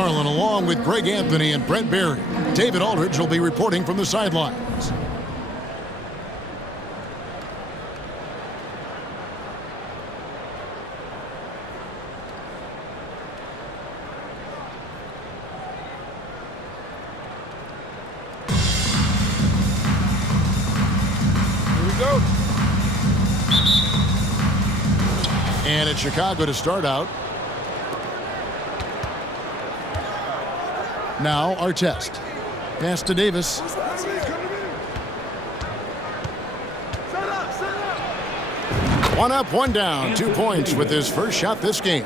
Harlan along with Greg Anthony and Brent Berry. David Aldridge will be reporting from the sidelines. And it's Chicago to start out. Now Artest. Pass to Davis. One up, one down. 2 points with his first shot this game.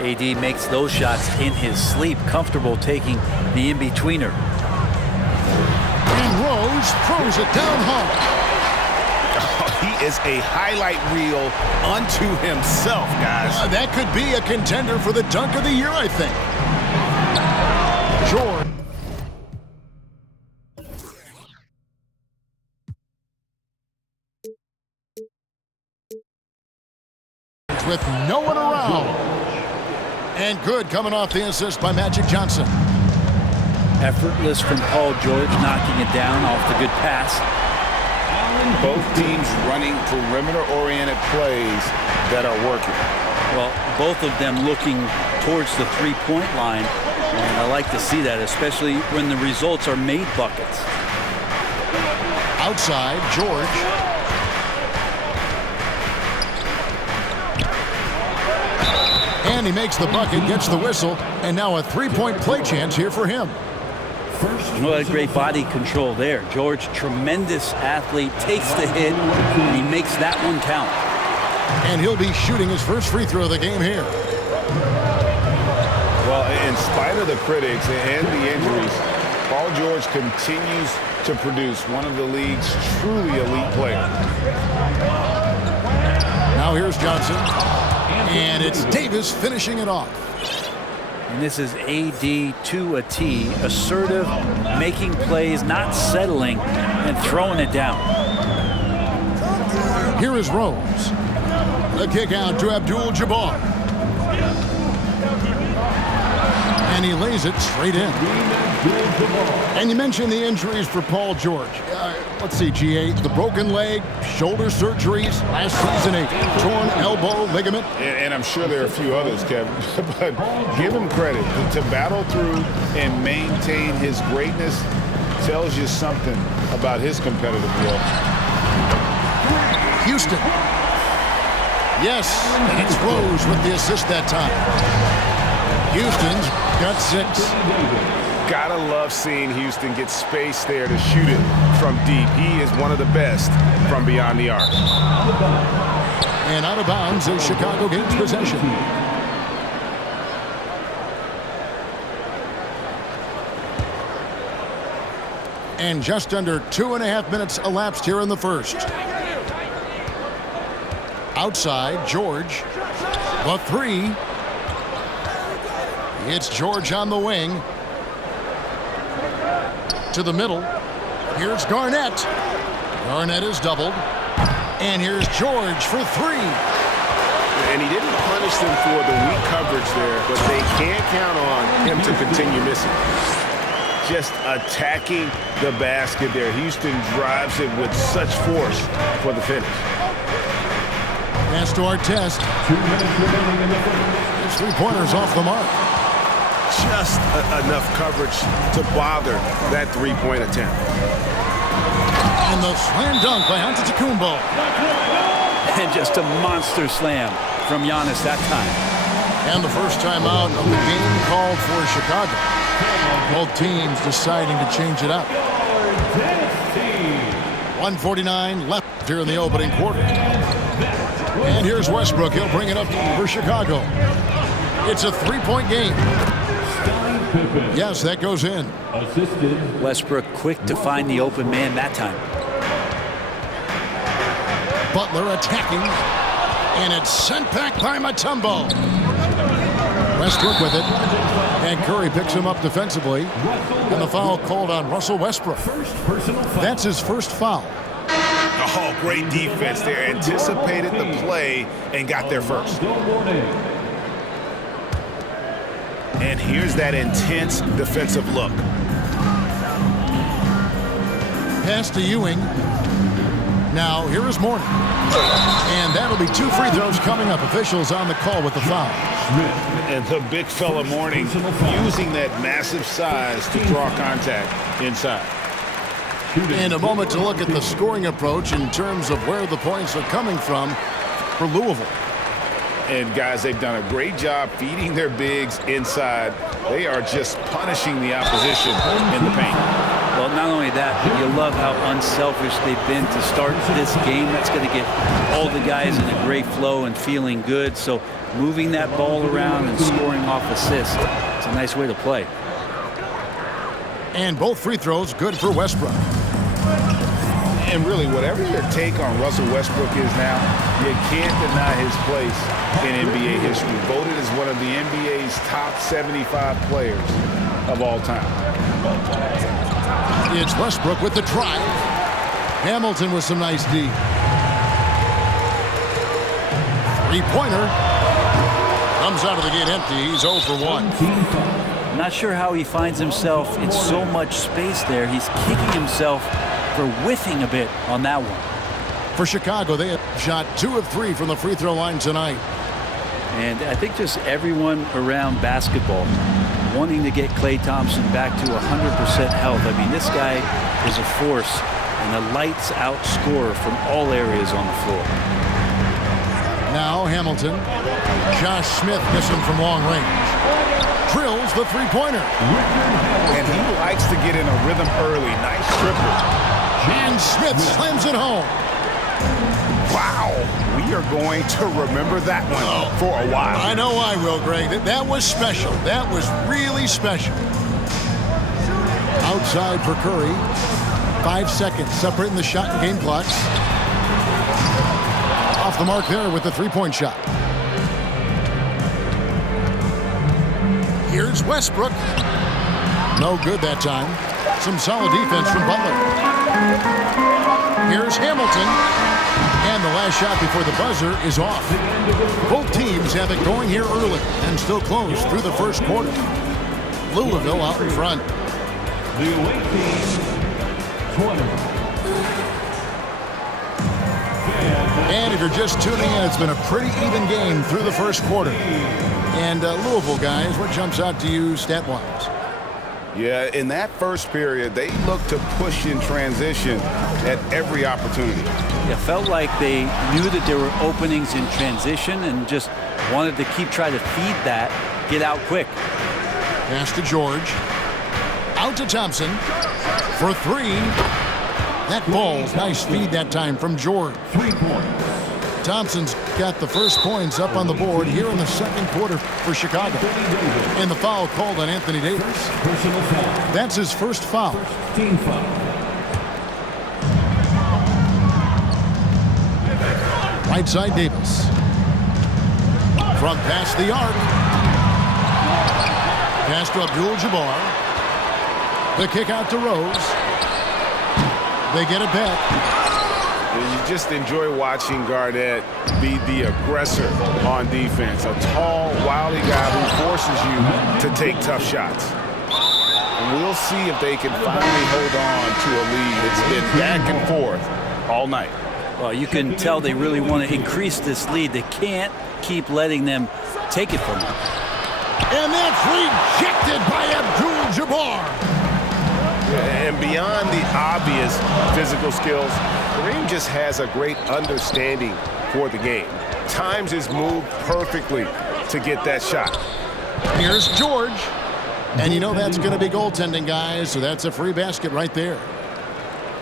AD makes those shots in his sleep, comfortable taking the in-betweener. And Rose throws it down hard. He is a highlight reel unto himself, guys. That could be a contender for the dunk of the year, I think. George. With no one around. And good coming off the assist by Magic Johnson. Effortless from Paul George, knocking it down off the good pass. Both teams running perimeter-oriented plays that are working. Well, both of them looking towards the three-point line, and I like to see that, especially when the results are made buckets. Outside, George. And he makes the bucket, gets the whistle, and now a three-point play chance here for him. What a great body control there. George, tremendous athlete, takes the hit, and he makes that one count. And he'll be shooting his first free throw of the game here. Well, in spite of the critics and the injuries, Paul George continues to produce one of the league's truly elite players. Now here's Johnson. And it's Davis finishing it off. And this is AD to a T, assertive, making plays, not settling, and throwing it down. Here is Rose. The kick out to Abdul-Jabbar. And he lays it straight in. And you mentioned the injuries for Paul George. Let's see, GA, the broken leg, shoulder surgeries, last season a torn elbow ligament. And I'm sure there are a few others, Kevin, but give him credit. To battle through and maintain his greatness tells you something about his competitive will. Houston. Yes, and it's Rose with the assist that time. Houston's got 6. Gotta love seeing Houston get space there to shoot it from deep. He is one of the best from beyond the arc. And out of bounds as Chicago gains possession. And just under 2.5 minutes elapsed here in the first. Outside, George. The three. It's George on the wing. To the middle. Here's Garnett. Garnett is doubled. And here's George for three. And he didn't punish them for the weak coverage there, but they can't count on him to continue missing. Just attacking the basket there. Houston drives it with such force for the finish. Pass to Artest. His three-pointers off the mark. Just enough coverage to bother that three-point attempt. And the slam dunk by Antetokounmpo. And just a monster slam from Giannis that time. And the first time out of the game called for Chicago. Both teams deciding to change it up. 1:49 left here in the opening quarter. And here's Westbrook. He'll bring it up for Chicago. It's a three-point game. Yes, that goes in. Westbrook quick to find the open man that time. Butler attacking. And it's sent back by Mutombo. Westbrook with it. And Curry picks him up defensively. And the foul called on Russell Westbrook. That's his first foul. Oh, great defense there. Anticipated the play and got there first. And here's that intense defensive look. Pass to Ewing. Now, here is Morning. And that'll be 2 free throws coming up. Officials on the call with the foul. And the big fella Morning using that massive size to draw contact inside. And a moment to look at the scoring approach in terms of where the points are coming from for Louisville. And guys, they've done a great job feeding their bigs inside. They are just punishing the opposition in the paint. Well, not only that, but you love how unselfish they've been to start this game. That's going to get all the guys in a great flow and feeling good. So moving that ball around and scoring off assists, it's a nice way to play. And both free throws good for Westbrook. And really, whatever your take on Russell Westbrook is now, you can't deny his place in NBA history. Voted as one of the NBA's top 75 players of all time. It's Westbrook with the drive. Hamilton with some nice D. Three-pointer. Comes out of the gate empty. He's 0 for 1. Not sure how he finds himself in so much space there. He's kicking himself for whiffing a bit on that one. For Chicago, they have shot 2 of 3 from the free throw line tonight. And I think just everyone around basketball wanting to get Klay Thompson back to 100% health. I mean, this guy is a force and a lights-out scorer from all areas on the floor. Now Hamilton. Josh Smith missing from long range. Drills the three-pointer. And he likes to get in a rhythm early. Nice triple. And Smith slams it home. Wow. We are going to remember that one for a while. I know I will, Greg. That was special. That was really special. Outside for Curry. 5 seconds separating the shot and game clocks. Off the mark there with the three-point shot. Here's Westbrook. No good that time. Some solid defense from Butler. Here's Hamilton. And the last shot before the buzzer is off. Both teams have it going here early and still close through the first quarter. Louisville out in front. The away team, 20. And if you're just tuning in, it's been a pretty even game through the first quarter. And Louisville, guys, what jumps out to you stat-wise? Yeah, in that first period, they looked to push in transition at every opportunity. It felt like they knew that there were openings in transition and just wanted to keep trying to feed that, get out quick. Pass to George. Out to Thompson for 3. That ball's nice feed that time from George. 3 points. Thompson's got the first points up on the board here in the second quarter for Chicago. And the foul called on Anthony Davis. Personal foul. That's his first foul. Team foul. Right side Davis. From past the arc. Pass to Abdul-Jabbar. The kick out to Rose. They get it back. You just enjoy watching Garnett be the aggressor on defense. A tall, wily guy who forces you to take tough shots. And we'll see if they can finally hold on to a lead. It's been back and forth all night. Well, you can tell they really want to increase this lead. They can't keep letting them take it from them. And that's rejected by Abdul-Jabbar. And beyond the obvious physical skills, Kareem just has a great understanding for the game. Times his move perfectly to get that shot. Here's George. And you know that's going to be goaltending, guys, so that's a free basket right there.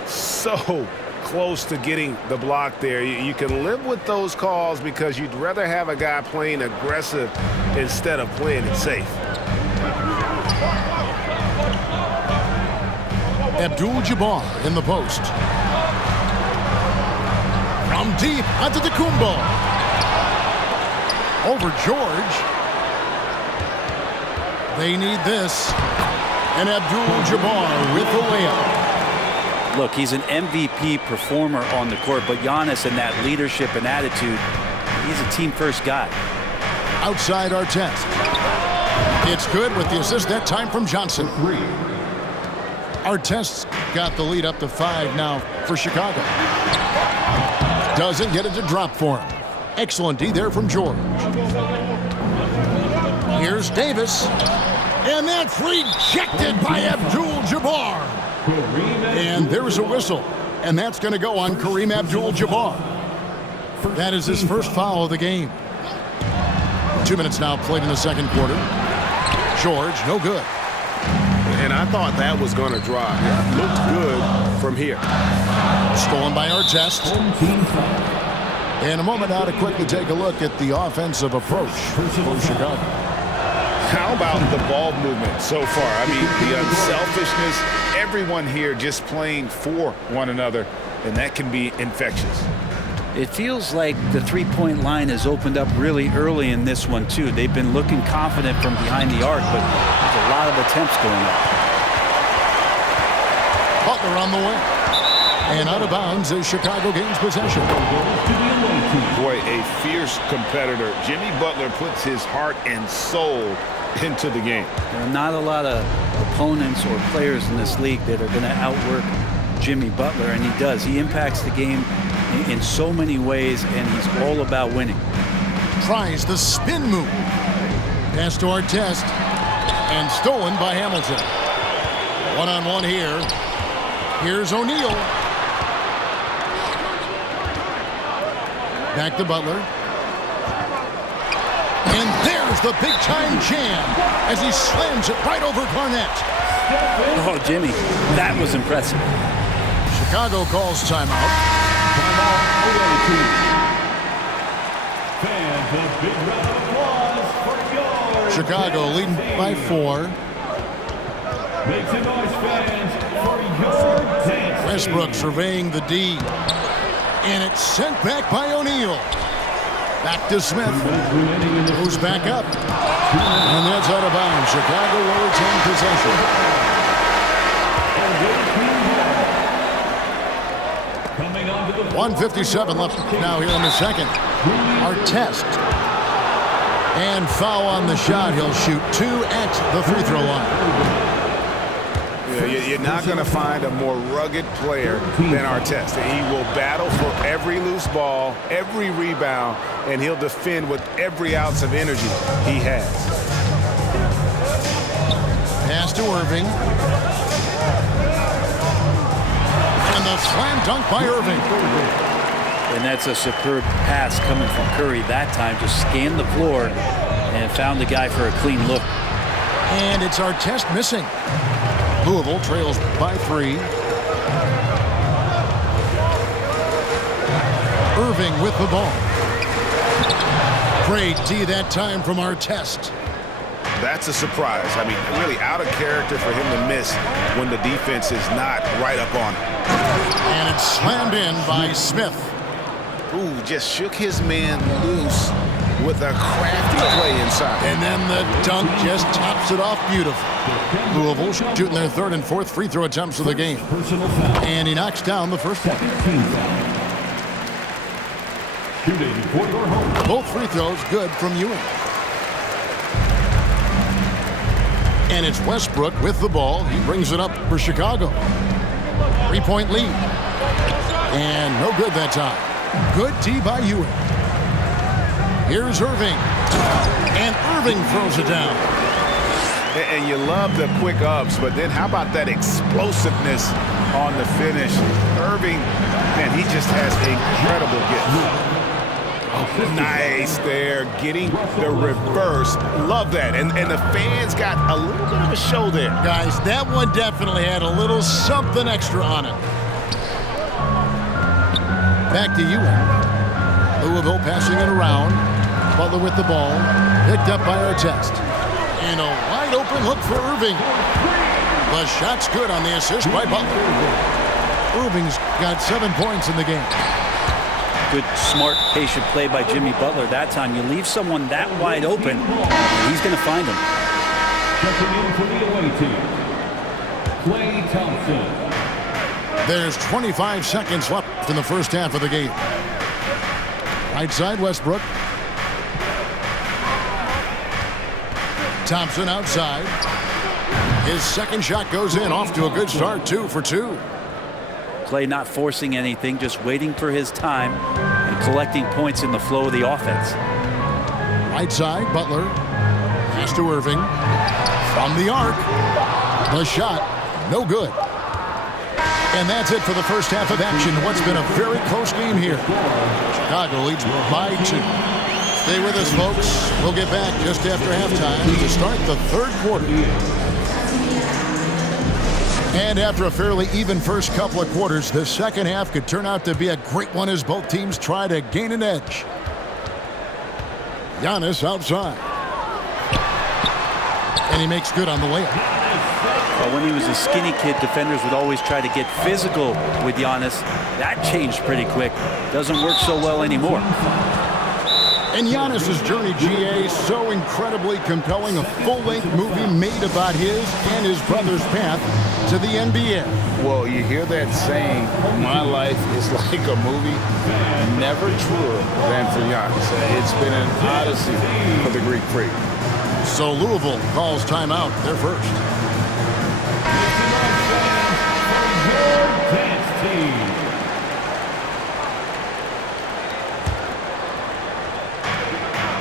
So close to getting the block there. You can live with those calls because you'd rather have a guy playing aggressive instead of playing it safe. Abdul-Jabbar in the post. From deep, Antetokounmpo. Over George. They need this. And Abdul-Jabbar with the layup. Look, he's an MVP performer on the court, but Giannis and that leadership and attitude, he's a team-first guy. Outside Artest. It's good with the assist that time from Johnson. Artest's got the lead up to 5 now for Chicago. Doesn't get it to drop for him. Excellent D there from George. Here's Davis. And that's rejected by Abdul-Jabbar. And there's a whistle. And that's going to go on Kareem Abdul-Jabbar. That is his first foul of the game. 2 minutes now played in the second quarter. George, no good. And I thought that was going to drop. Looked good from here. Stolen by Artest. In a moment now to quickly take a look at the offensive approach for Chicago. How about the ball movement so far? I mean, the unselfishness, everyone here just playing for one another, and that can be infectious. It feels like the three-point line has opened up really early in this one, too. They've been looking confident from behind the arc, but there's a lot of attempts going up. Butler on the wing. And out of bounds as Chicago gains possession. Boy, a fierce competitor. Jimmy Butler puts his heart and soul into the game. There are not a lot of opponents or players in this league that are going to outwork Jimmy Butler, and he does. He impacts the game in so many ways, and he's all about winning. Tries the spin move. Pass to Artest. And stolen by Hamilton. One-on-one here. Here's O'Neal. Back to Butler. And there's the big-time jam as he slams it right over Garnett. Oh, Jimmy, that was impressive. Chicago calls timeout. Fans, a big round of applause for yours. Chicago leading by 4. Make some noise, fans, for your dance. Westbrook surveying the D. And it's sent back by O'Neal. Back to Smith. Goes back up. And that's out of bounds. Chicago will retain possession. 1:57 left now here in the second. Artest. And foul on the shot. He'll shoot 2 at the free throw line. You're not going to find a more rugged player than Artest. He will battle for every loose ball, every rebound, and he'll defend with every ounce of energy he has. Pass to Irving. And the slam dunk by Irving. And that's a superb pass coming from Curry that time. Just scanned the floor and found the guy for a clean look. And it's Artest missing. Louisville trails by 3. Irving with the ball. Great D that time from Artest. That's a surprise. I mean, really out of character for him to miss when the defense is not right up on him. And it's slammed in by Smith. Ooh, just shook his man loose with a crafty play inside. And then the dunk just tops it off beautiful. Louisville shooting their 3rd and 4th free throw attempts of the game. And he knocks down the first one. Both free throws good from Ewing. And it's Westbrook with the ball. He brings it up for Chicago. 3-point lead. And no good that time. Good D by Ewing. Here's Irving. And Irving throws it down. And you love the quick ups, but then how about that explosiveness on the finish? Irving, man, he just has incredible gift. Nice there, getting the reverse. Love that. And the fans got a little bit of a show there. Guys, that one definitely had a little something extra on it. Back to Ewing. Louisville passing it around. Butler with the ball. Picked up by Artest. And a wide open look for Irving. The shot's good on the assist by Butler. Irving's got 7 points in the game. Good, smart, patient play by Jimmy Butler. That time you leave someone that wide open, he's going to find him. Checking in for the away team, Klay Thompson. There's 25 seconds left in the first half of the game. Right side, Westbrook. Thompson outside. His second shot goes in, off to a good start, 2 for 2. Clay not forcing anything, just waiting for his time and collecting points in the flow of the offense. Right side, Butler. Pass to Irving. From the arc. The shot, no good. And that's it for the first half of action. What's been a very close game here. Chicago leads by 2. Stay with us, folks. We'll get back just after halftime to start the third quarter. And after a fairly even first couple of quarters, the second half could turn out to be a great one as both teams try to gain an edge. Giannis outside. And he makes good on the layup. Well, when he was a skinny kid, defenders would always try to get physical with Giannis. That changed pretty quick. Doesn't work so well anymore. And Giannis's journey, GA, so incredibly compelling. A full-length movie made about his and his brother's path to the NBA. Well, you hear that saying, my life is like a movie. Never truer than for Giannis. It's been an odyssey for the Greek freak. So Louisville calls timeout. They're first.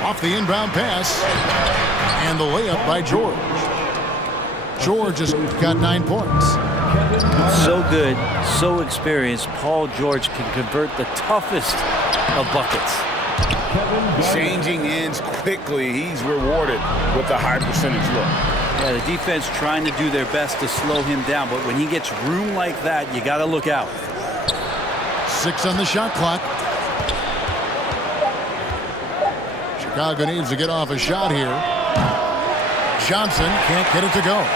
Off the inbound pass. And the layup by George. George has got 9 points. So good, so experienced. Paul George can convert the toughest of buckets. Changing ends quickly. He's rewarded with a high percentage look. Yeah, the defense trying to do their best to slow him down, but when he gets room like that, you got to look out. 6 on the shot clock. Chicago needs to get off a shot here. Johnson can't get it to go.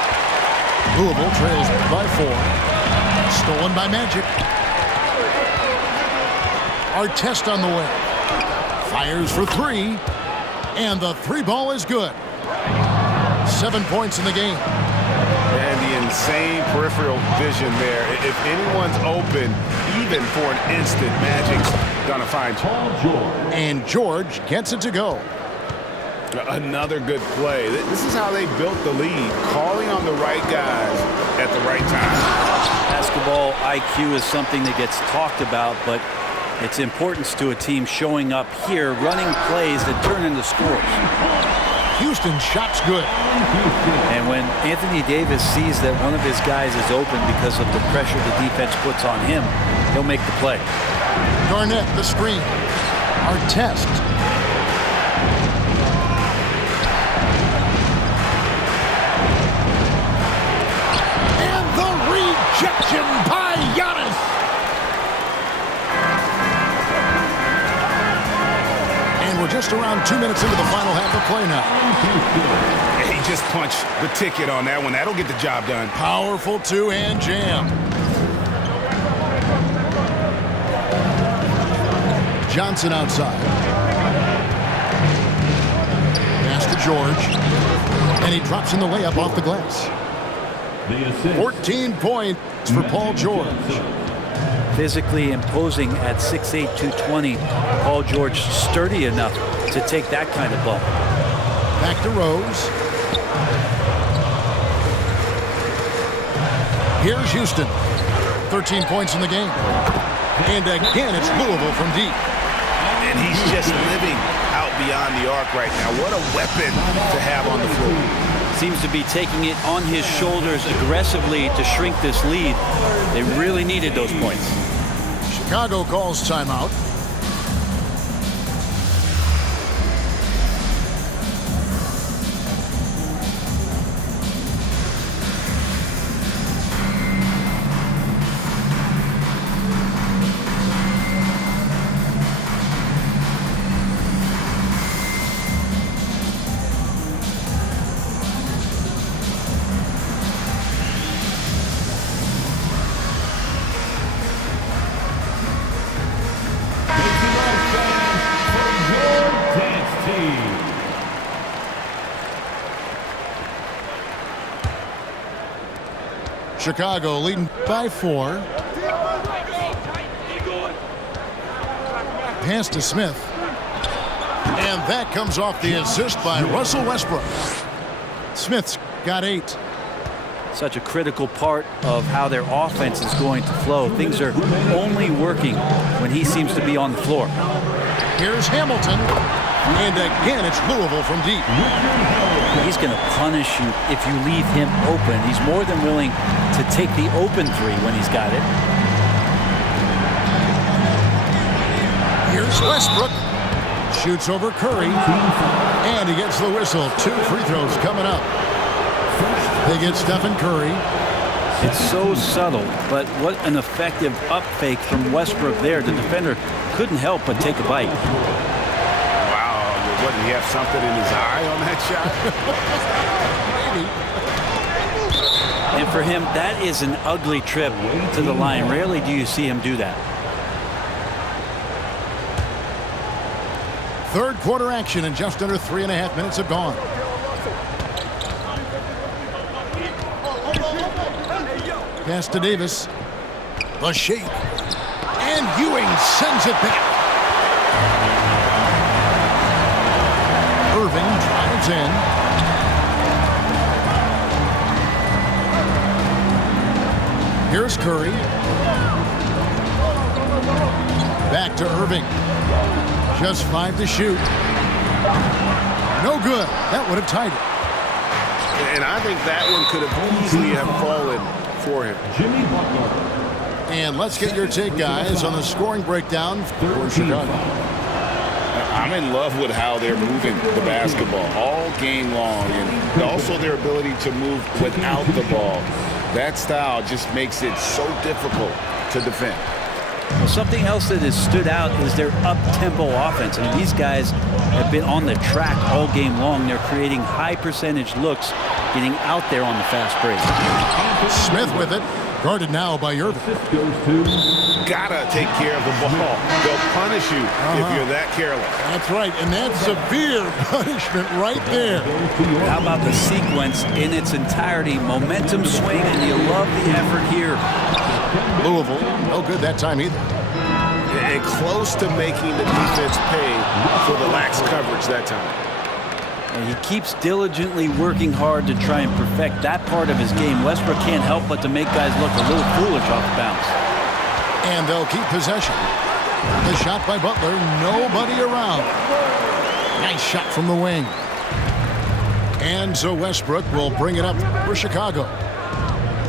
Louisville trails by 4. Stolen by Magic. Artest on the way. Fires for 3. And the 3 ball is good. 7 points in the game. And the insane peripheral vision there. If anyone's open, even for an instant, Magic's gonna find Paul George. And George gets it to go. Another good play. This is how they built the lead, calling on the right guys at the right time. Basketball IQ is something that gets talked about, but its importance to a team showing up here, running plays that turn into scores. Houston shot's good. And when Anthony Davis sees that one of his guys is open because of the pressure the defense puts on him, he'll make the play. Garnett, the screen. Artest. And the rejection by Giannis. And we're just around 2 minutes into the final half of play now. He just punched the ticket on that one. That'll get the job done. Powerful two-hand jam. Johnson outside. Pass to George. And he drops in the layup off the glass. 14 points for Paul George. Physically imposing at 6'8", 220. Paul George sturdy enough to take that kind of bump. Back to Rose. Here's Houston. 13 points in the game. And again, it's Louisville from deep. And he's just living out beyond the arc right now. What a weapon to have on the floor. Seems to be taking it on his shoulders aggressively to shrink this lead. They really needed those points. Chicago calls timeout. Chicago leading by 4. Pass to Smith. And that comes off the assist by Russell Westbrook. Smith's got 8. Such a critical part of how their offense is going to flow. Things are only working when he seems to be on the floor. Here's Hamilton. And again, it's Louisville from deep. He's going to punish you if you leave him open. He's more than willing to take the open three when he's got it. Here's Westbrook. Shoots over Curry. And he gets the whistle. 2 free throws coming up. They get Stephen Curry. It's so subtle, but what an effective up fake from Westbrook there. The defender couldn't help but take a bite. What, did he have something in his eye on that Maybe. And for him, that is an ugly trip to the line. Rarely do you see him do that. Third quarter action, and just under 3.5 minutes have gone. Pass to Davis. The shake. And Ewing sends it back. Irving drives in. Here's Curry. Back to Irving. Just 5 to shoot. No good. That would have tied it. And I think that one could have easily have fallen for him. Jimmy Butler. And let's get your take, guys, on the scoring breakdown for Chicago. I'm in love with how they're moving the basketball all game long, and also their ability to move without the ball. That style just makes it so difficult to defend. Well, something else that has stood out is their up-tempo offense. I mean, these guys have been on the track all game long. They're creating high-percentage looks, getting out there on the fast break. Smith with it. Guarded now by Irving. Gotta take care of the ball. They'll punish you if you're that careless. That's right, and that's severe punishment right there. How about the sequence in its entirety? Momentum swing, and you love the effort here. Louisville, no good that time either. And close to making the defense pay for the lax coverage that time. And he keeps diligently working hard to try and perfect that part of his game. Westbrook can't help but to make guys look a little foolish off the bounce. And they'll keep possession. The shot by Butler, nobody around. Nice shot from the wing. And so Westbrook will bring it up for Chicago.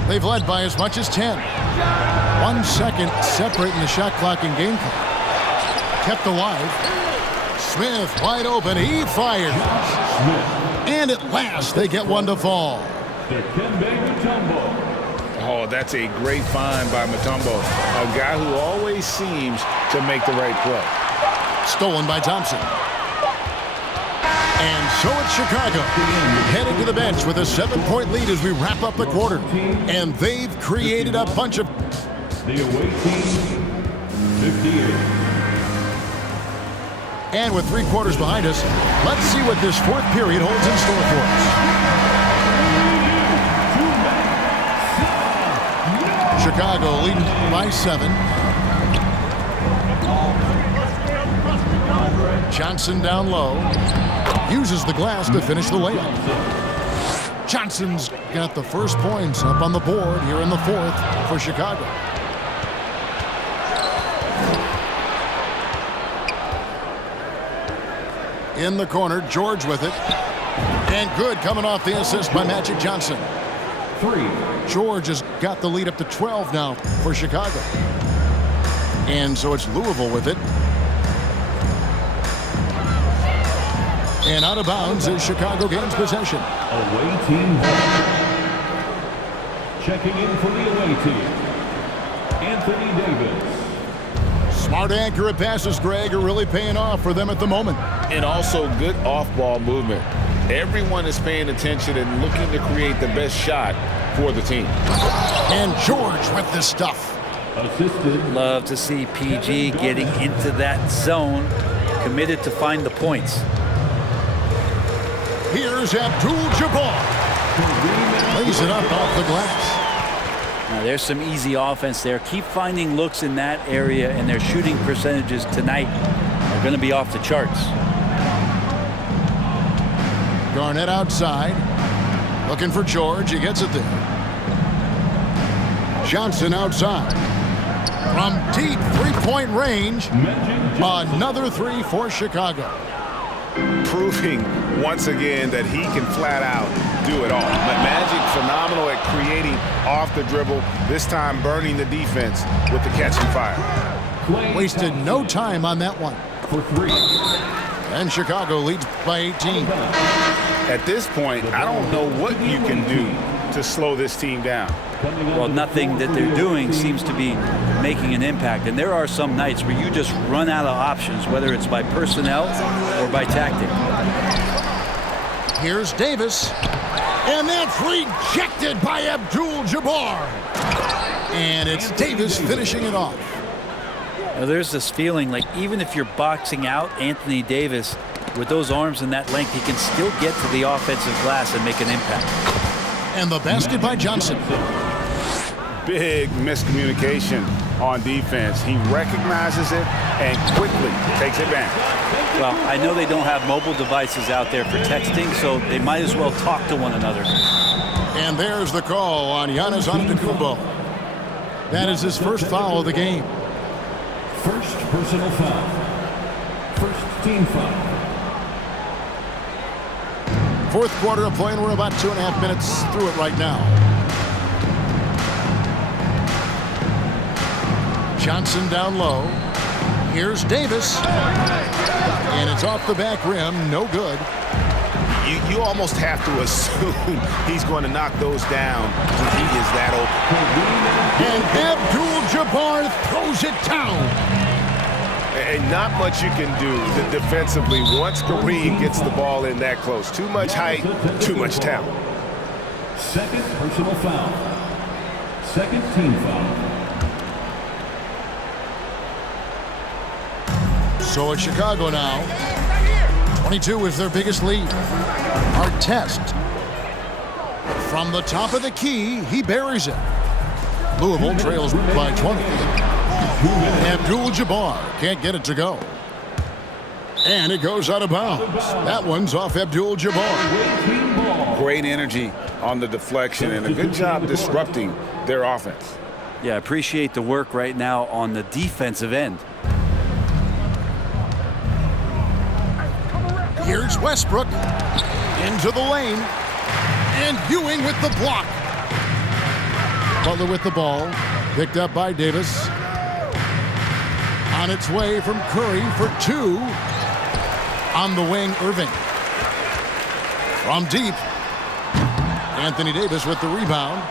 They've led by as much as 10. 1 second separating the shot clock and game clock. Kept alive. Smith wide open. He fires. And at last they get one to fall. Oh, that's a great find by Mutombo. A guy who always seems to make the right play. Stolen by Thompson. And so it's Chicago heading to the bench with a 7-point lead as we wrap up the quarter. And they've created a bunch of... The away team, 58. And with 3 quarters behind us, let's see what this 4th period holds in store for us. Chicago leading by 7. Johnson down low. Uses the glass to finish the layup. Johnson's got the first points up on the board here in the 4th for Chicago. In the corner, George with it. And good coming off the assist by Magic Johnson. 3. George has got the lead up to 12 now for Chicago. And so it's Louisville with it. And out of bounds as Chicago gains possession. Away team. Checking in for the away team, Anthony Davis. Smart, accurate passes, Greg, are really paying off for them at the moment. And also good off-ball movement. Everyone is paying attention and looking to create the best shot for the team. And George with this stuff. Assisted. Love to see PG getting into that zone, committed to find the points. Here's Abdul-Jabbar. Lays it up off the glass. Now there's some easy offense there. Keep finding looks in that area, and their shooting percentages tonight are going to be off the charts. Garnett outside. Looking for George. He gets it there. Johnson outside. From deep three-point range. Another three for Chicago. Proving once again that he can flat out do it all. Magic phenomenal at creating off the dribble. This time burning the defense with the catch and fire. Wasted no time on that one. For three. And Chicago leads by 18. At this point, I don't know what you can do to slow this team down. Well, nothing that they're doing seems to be making an impact. And there are some nights where you just run out of options, whether it's by personnel or by tactic. Here's Davis. And that's rejected by Abdul-Jabbar. And it's Davis finishing it off. Now, there's this feeling like even if you're boxing out Anthony Davis with those arms and that length, he can still get to the offensive glass and make an impact. And the basket by Johnson. Big miscommunication on defense. He recognizes it and quickly takes advantage. Well, I know they don't have mobile devices out there for texting, so they might as well talk to one another. And there's the call on Giannis Antetokounmpo. That is his first foul of the game. First personal foul. First team foul. Fourth quarter of play, and we're about 2.5 minutes through it right now. Johnson down low. Here's Davis. And it's off the back rim. No good. You almost have to assume he's going to knock those down when he is that open. And Abdul-Jabbar throws it down. And not much you can do defensively once Kareem gets the ball in that close. Too much height, too much talent. Second personal foul. Second team foul. So it's Chicago now. 22 is their biggest lead. Artest. From the top of the key, he buries it. Louisville trails by 20. Abdul-Jabbar can't get it to go. And it goes out of bounds. That one's off Abdul-Jabbar. Great energy on the deflection and a good job disrupting their offense. Yeah, appreciate the work right now on the defensive end. Here's Westbrook into the lane. And Ewing with the block. Butler with the ball. Picked up by Davis. On its way from Curry for two. On the wing, Irving. From deep. Anthony Davis with the rebound.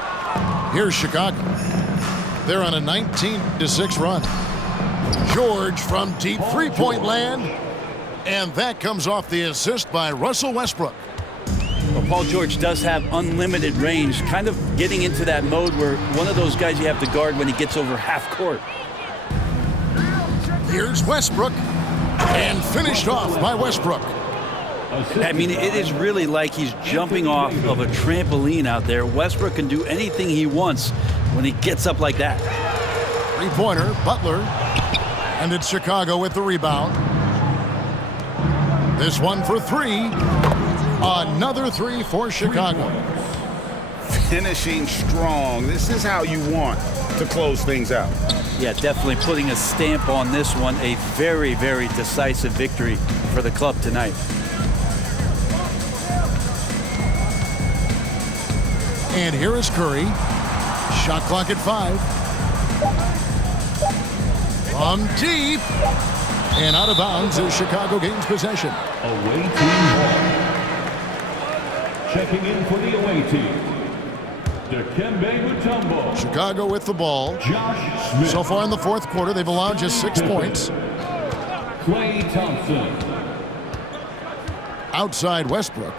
Here's Chicago. They're on a 19-6 run. George from deep three-point land. And that comes off the assist by Russell Westbrook. Well, Paul George does have unlimited range, kind of getting into that mode where one of those guys you have to guard when he gets over half court. Here's Westbrook. And finished off by Westbrook. I mean, it is really like he's jumping off of a trampoline out there. Westbrook can do anything he wants when he gets up like that. Three-pointer, Butler. And it's Chicago with the rebound. This one for three. Another three for Chicago. Finishing strong. This is how you want to close things out. Yeah, definitely putting a stamp on this one. A very, very decisive victory for the club tonight. And here is Curry. Shot clock at 5. From deep. And out of bounds as Chicago gains possession. Away team ball. Checking in for the away team. Dikembe Mutombo. Chicago with the ball. Josh Smith. So far in the fourth quarter, they've allowed just 6 points. Klay Thompson. Outside Westbrook.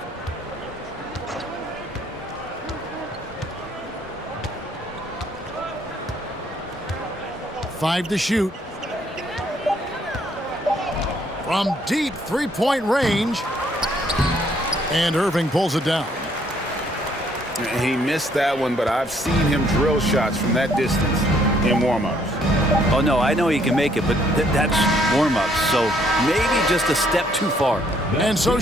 Five to shoot. From deep three-point range. And Irving pulls it down. He missed that one, but I've seen him drill shots from that distance in warm-ups. Oh, no, I know he can make it, but that's warm-ups. So maybe just a step too far. And so